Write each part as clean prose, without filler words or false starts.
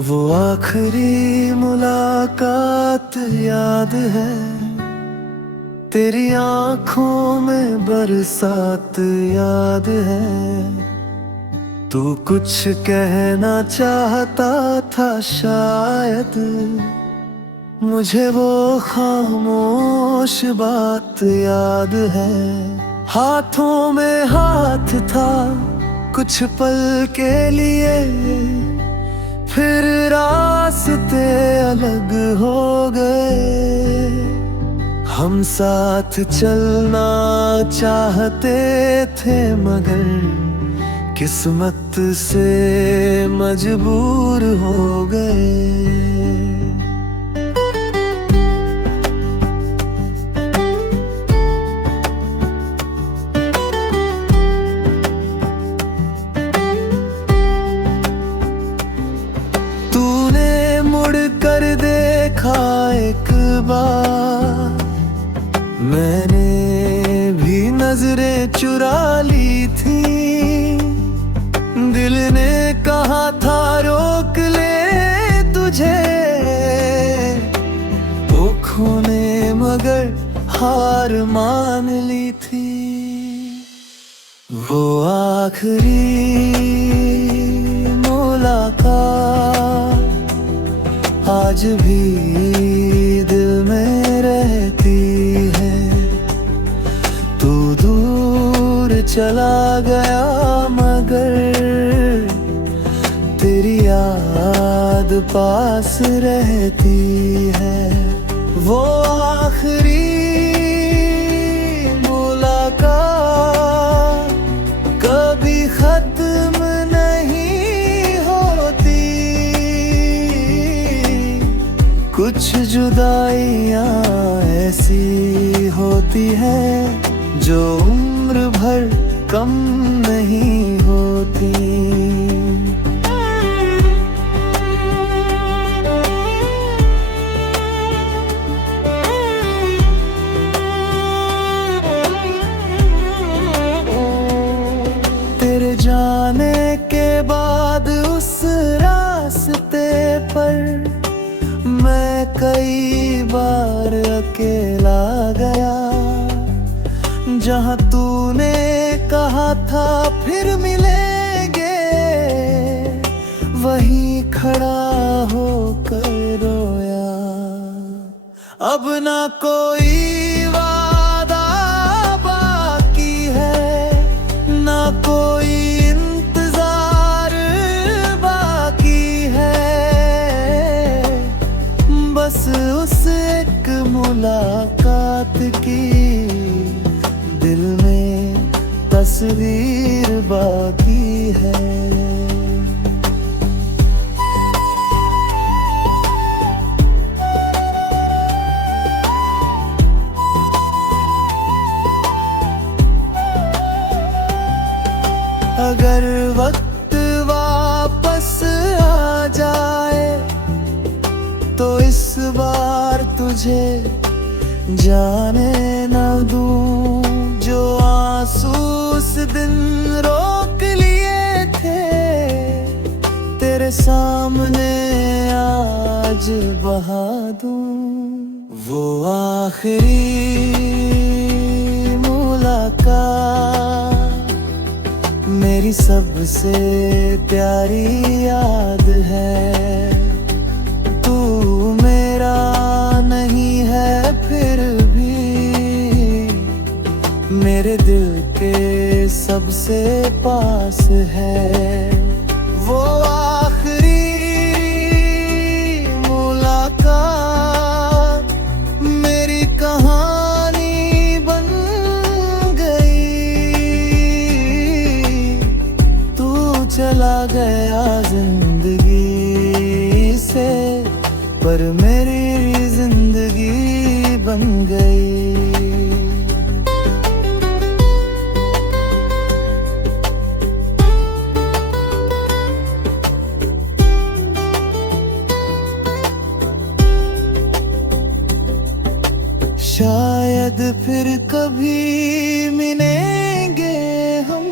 वो आखिरी मुलाकात याद है, तेरी आंखों में बरसात याद है। तू कुछ कहना चाहता था शायद, मुझे वो खामोश बात याद है। हाथों में हाथ था कुछ पल के लिए, फिर रास्ते अलग हो गए। हम साथ चलना चाहते थे मगर किस्मत से मजबूर हो गए। कर देखा एक बार, मैंने भी नजरें चुरा ली थी। दिल ने कहा था रोक ले तुझे, आँखों ने मगर हार मान ली थी। वो आखिरी मुलाकात आज भी दिल में रहती है। तू दूर चला गया मगर तेरी याद पास रहती है। वो आखिरी मुलाकात कभी खत्म नहीं होती। कुछ जुदाइयाँ ऐसी होती है जो उम्र भर कम नहीं होती। तेरे जाने के बाद उस रास्ते पर मैं कई बार अकेला गया। जहाँ तूने कहा था फिर मिलेंगे, वहीं खड़ा होकर रोया। अब ना कोई वादा बाकी है, ना कोई इंतजार बाकी है। बस उस एक मुलाकात की दिल में तस्वीर बाकी है। अगर वक्त वापस आ जाए तो इस बार तुझे जाने न दूं। जो आंसू उस दिन रोक लिए थे, तेरे सामने आज बहा दूं। वो आखिरी मुलाकात मेरी सबसे प्यारी याद है। तू मेरा नहीं है फिर भी मेरे दिल के सबसे पास है। वो आखिरी मुलाकात मेरी कहानी बन गई। तू चला गया जिंदगी से, पर मेरी जिंदगी बन गई। शायद फिर कभी मिलेंगे हम,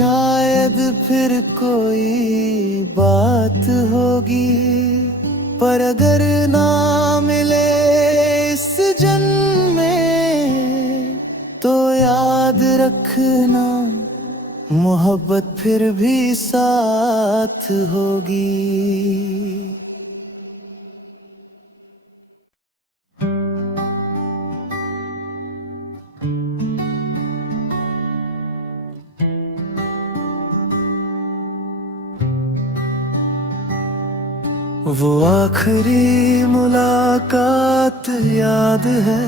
शायद फिर कोई बात होगी, पर अगर ना मिले इस जन्म में तो याद रखना मोहब्बत फिर भी साथ होगी। वो आखिरी मुलाकात याद है,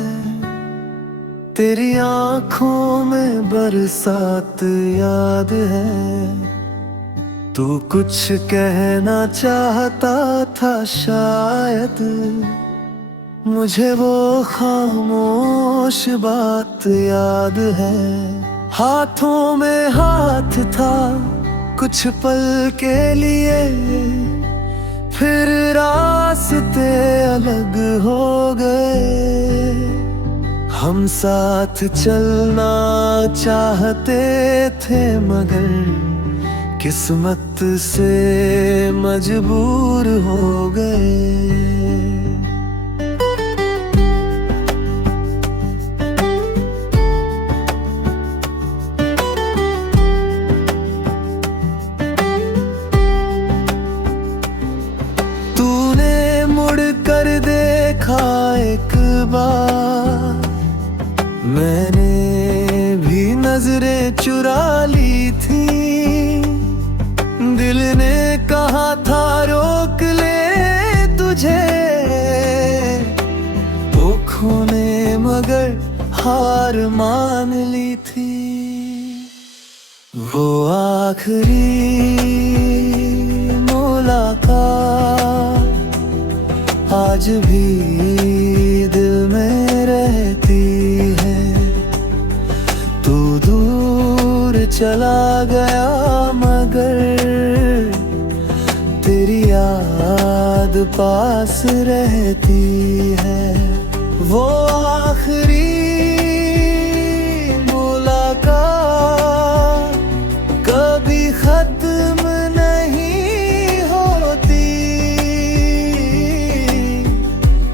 तेरी आंखों में बरसात याद है। तू कुछ कहना चाहता था शायद, मुझे वो खामोश बात याद है। हाथों में हाथ था कुछ पल के लिए, फिर रास्ते अलग हो गए। हम साथ चलना चाहते थे मगर किस्मत से मजबूर हो गए। कर देखा एक बार, मैंने भी नजरें चुरा ली थी। दिल ने कहा था रोक ले तुझे, आँखों ने मगर हार मान ली थी। वो आखिरी मुलाकात आज भी दिल में रहती है। तू दूर चला गया मगर तेरी याद पास रहती है। वो आखिरी मुलाकात कभी खत्म नहीं होती।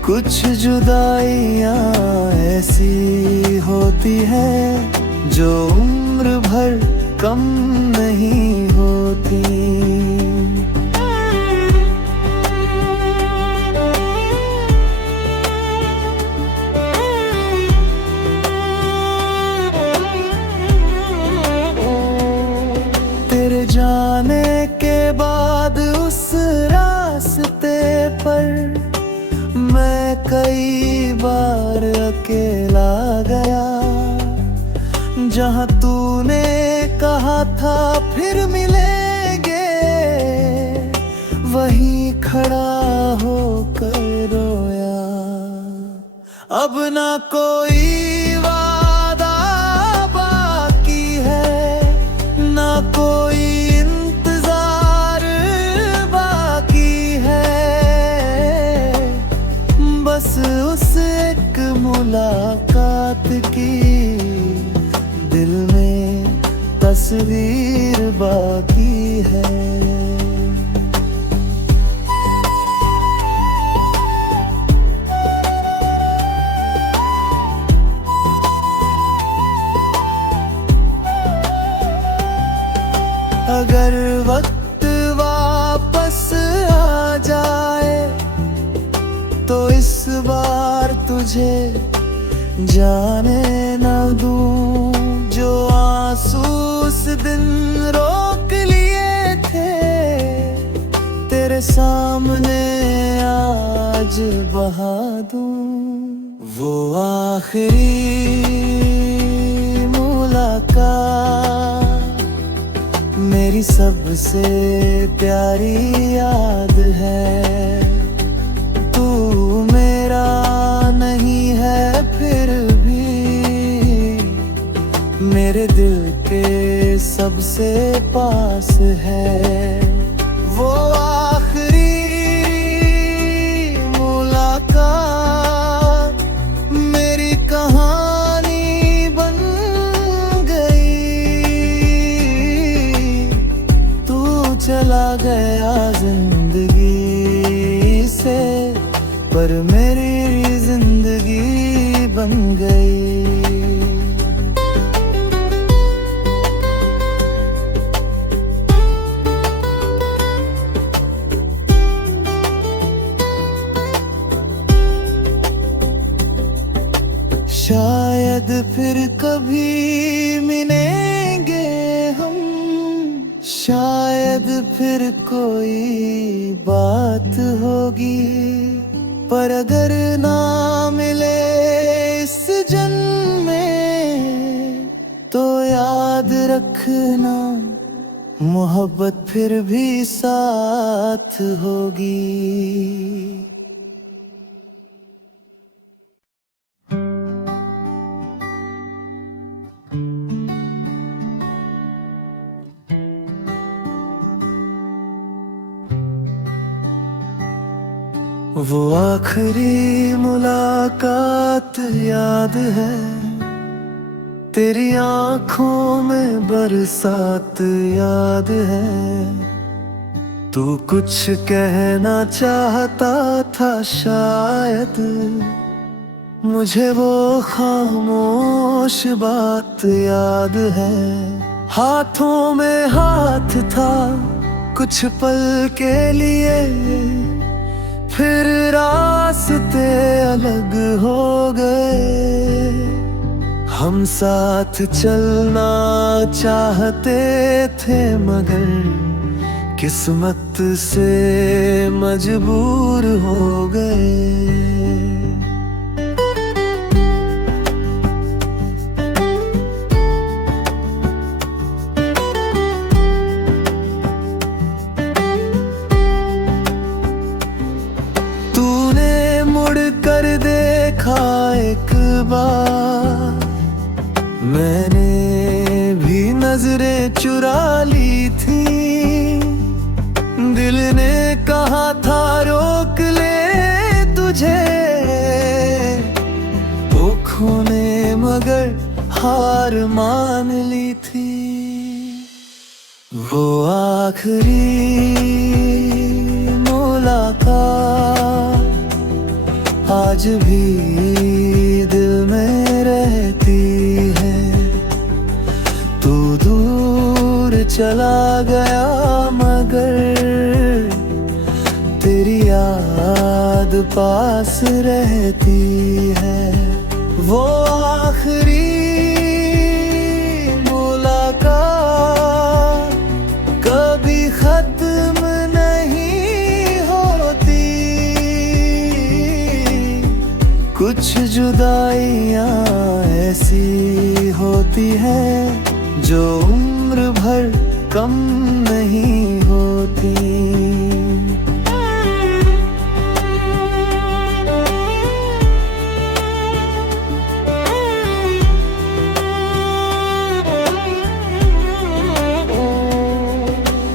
कुछ जुदाइयां ऐसी होती है जो उम्र भर कम नहीं होती। तेरे जाने के बाद उस रास्ते पर मैं कई बार अकेला गया। जहाँ तूने कहा था फिर मिलेंगे, वहीं खड़ा होकर रोया। अब ना कोई वादा बाकी है, ना कोई इंतजार बाकी है। बस उस एक मुलाकात की दिल में तस्वीर बाकी है। अगर वक्त वापस आ जाए तो इस बार तुझे जाने न दूं। जो आंसू उस दिन रोक लिए थे, तेरे सामने आज बहा दूं। वो आखिरी मुलाकात मेरी सबसे प्यारी याद है। तू मेरा नहीं है फिर भी मेरे दिल के सबसे पास है। वो आखिरी मुलाकात मेरी कहानी बन गई। गया जिंदगी से, पर मेरी जिंदगी बन गई। शायद फिर कभी मिलेंगे हम, शायद फिर कोई बात होगी, पर अगर ना मिले इस जन्म में तो याद रखना मोहब्बत फिर भी साथ होगी। वो आखिरी मुलाकात याद है, तेरी आंखों में बरसात याद है। तू कुछ कहना चाहता था शायद, मुझे वो खामोश बात याद है। हाथों में हाथ था कुछ पल के लिए, फिर रास्ते अलग हो गए। हम साथ चलना चाहते थे मगर किस्मत से मजबूर हो गए। कर देखा एक बार, मैंने भी नजरें चुरा ली थी। दिल ने कहा था रोक ले तुझे, आँखों ने मगर हार मान ली थी। वो आखिरी मुलाकात आज भी दिल में रहती है। तू दूर चला गया मगर तेरी याद पास रहती है। वो आखिरी मुलाकात कभी खत्म नहीं होती। कुछ जुदाइयां ऐसी होती है जो उम्र भर कम नहीं होती।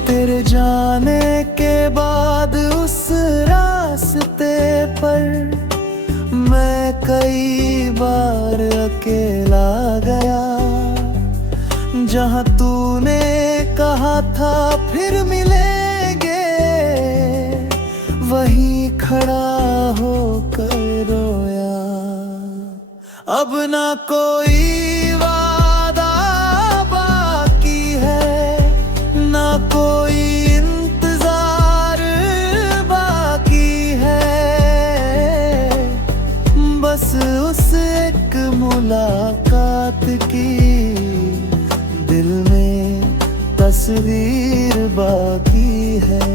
तेरे जाने के बाद उस रास्ते पर मैं कई बार अकेला गया। जहाँ तूने कहा था फिर मिलेंगे, वहीं खड़ा होकर रोया। अब ना कोई वादा बाकी है, ना कोई इंतजार बाकी है। बस उस एक मुलाकात की दिल में तस्वीर बाकी है।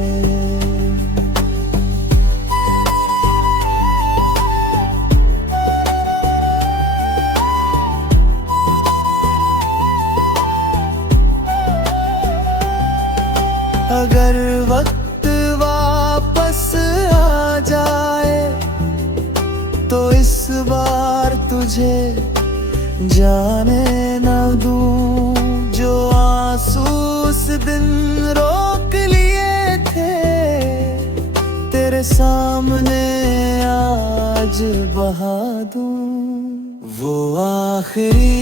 अगर वक्त वापस आ जाए तो इस बार तुझे जाने न दूं। जो आंसू उस दिन रोक लिए थे, तेरे सामने आज बहा दूं। वो आखिरी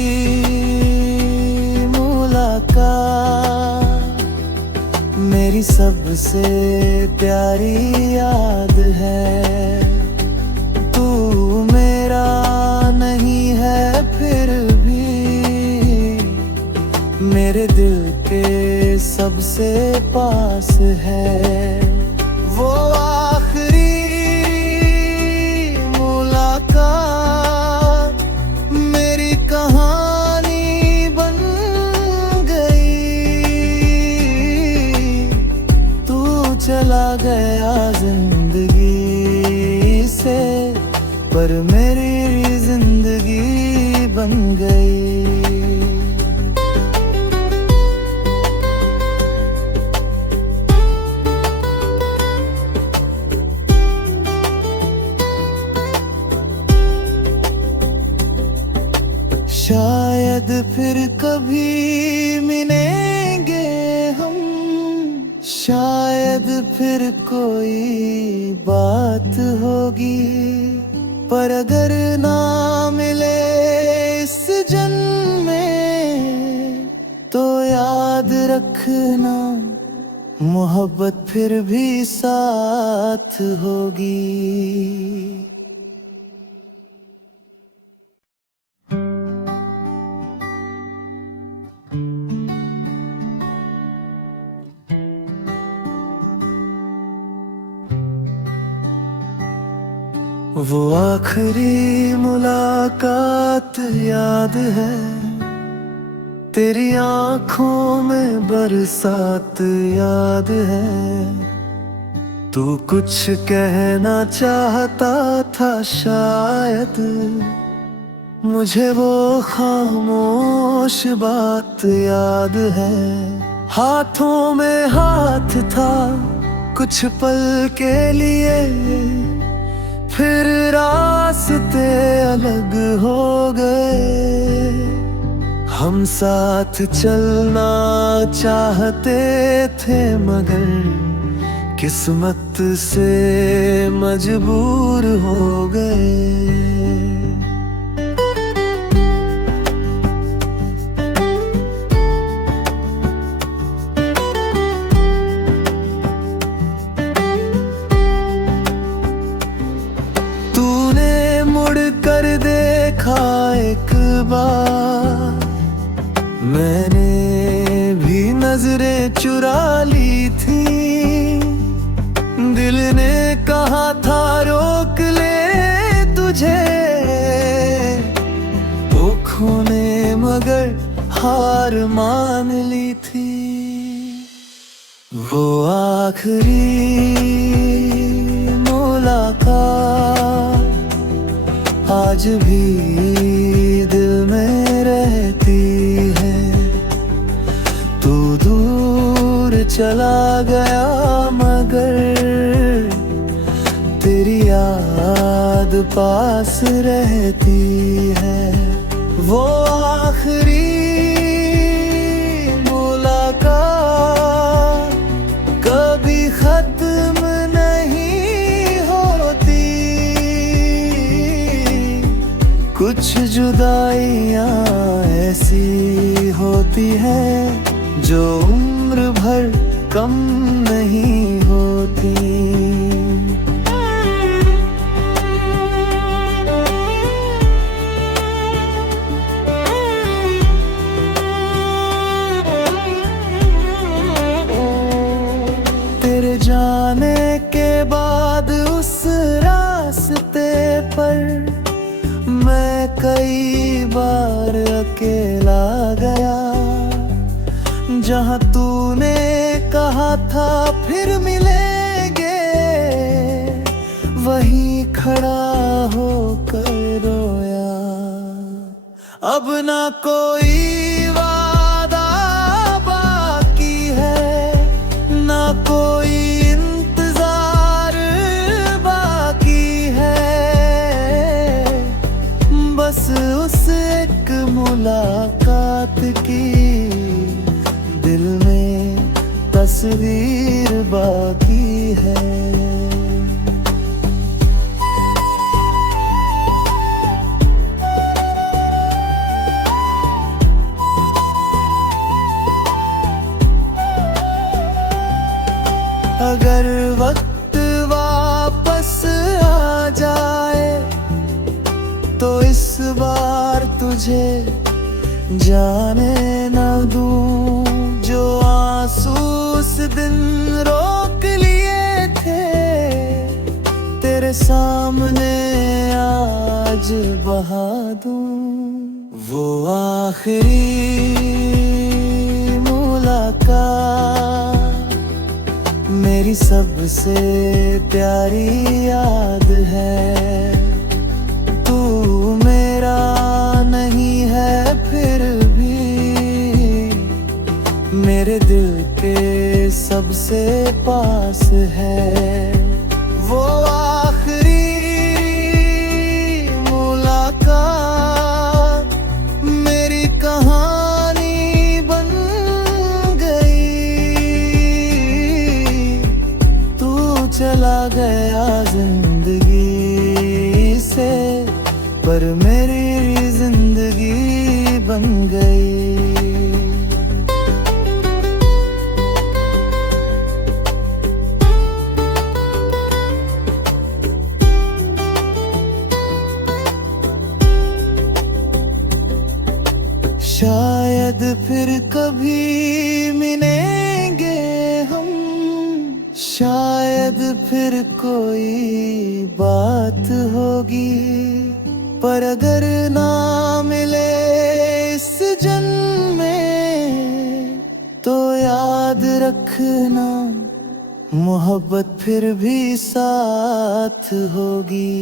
मुलाकात मेरी मेरी सबसे प्यारी याद है। तू मेरा नहीं है फिर भी मेरे दिल के सबसे पास है। वो आखिरी मुलाकात मेरी कहानी बन गई। तू चला गया जिंदगी से, पर मेरी जिंदगी बन गई। शायद फिर कभी मिलेंगे हम, शायद फिर कोई बात होगी। पर अगर ना मिले इस जन्म में, तो याद रखना मोहब्बत फिर भी साथ होगी। वो आखिरी मुलाकात याद है, तेरी आंखों में बरसात याद है। तू कुछ कहना चाहता था शायद, मुझे वो खामोश बात याद है। हाथों में हाथ था कुछ पल के लिए, फिर रास्ते अलग हो गए। हम साथ चलना चाहते थे मगर किस्मत से मजबूर हो गए। एक बार मैंने भी नजरें चुरा ली थी। दिल ने कहा था रोक ले तुझे, आँखों ने मगर हार मान ली थी। वो आखिरी मुलाकात आज भी दिल में रहती है। तू दूर चला गया मगर तेरी याद पास रहती है। वो आखिरी मुलाकात कभी खत्म नहीं होती। कुछ जुदाइयां ऐसी होती है जो उम्र भर कम नहीं होती। तेरे जाने के बाद उस रास्ते पर मैं कई बार अकेला गया। जहाँ तूने कहा था फिर मिलेंगे, वहीं खड़ा होकर रोया। अब ना कोई वादा बाकी है, ना कोई इंतजार बाकी है। बस उस एक मुलाकात की दिल में तस्वीर बाकी है। मुझे जाने न दूं, जो आंसू उस दिन रोक लिए थे, तेरे सामने आज बहा दूं। वो आखिरी मुलाकात मेरी सबसे प्यारी याद है। तू मेरा नहीं है फिर भी मेरे दिल के सबसे पास है। वो आखिरी मुलाकात मेरी कहानी बन गई। तू चला गया जिंदगी से, पर मेरी जिंदगी बन गई। शायद फिर कभी मिलेंगे हम, शायद फिर कोई बात होगी, पर अगर ना मिले इस जन्म में तो याद रखना मोहब्बत फिर भी साथ होगी।